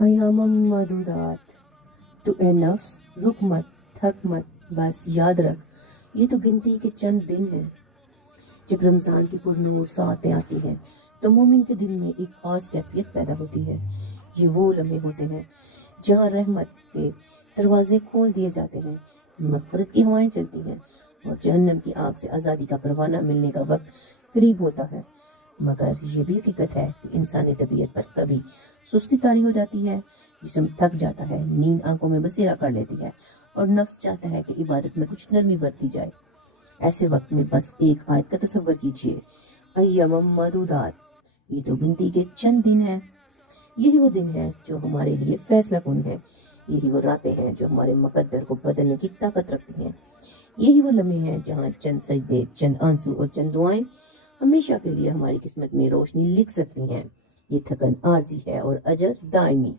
ایام مدودات، تو اے نفس رک مت، تھک مت، بس یاد رکھ یہ تو گنتی کے چند دن ہیں۔ جب رمضان کی پرنور ساعتیں آتی ہیں تو مومن کے دل میں ایک خاص کیفیت پیدا ہوتی ہے۔ یہ وہ لمحے ہوتے ہیں جہاں رحمت کے دروازے کھول دیے جاتے ہیں، مغفرت کی ہوائیں چلتی ہیں اور جہنم کی آگ سے آزادی کا پروانہ ملنے کا وقت قریب ہوتا ہے۔ مگر یہ بھی حقیقت ہے کہ انسانی طبیعت پر کبھی سستی طاری ہو جاتی ہے، جسم تھک جاتا ہے، نیند آنکھوں میں بسیرا کر لیتی ہے اور نفس چاہتا ہے کہ عبادت میں کچھ نرمی برتی جائے۔ ایسے وقت میں بس ایک آیت کا تصور کیجیے، ایام معدودات، یہ تو گنتی کے چند دن ہیں۔ یہی وہ دن ہے جو ہمارے لیے فیصلہ کن ہے، یہی وہ راتیں ہیں جو ہمارے مقدر کو بدلنے کی طاقت رکھتی ہیں، یہی وہ لمحے ہیں جہاں چند سجدے، چند آنسو اور چند دعائیں ہمیشہ کے لیے ہماری قسمت میں روشنی لکھ سکتی ہیں۔ یہ تھکن عارضی ہے اور اجر دائمی۔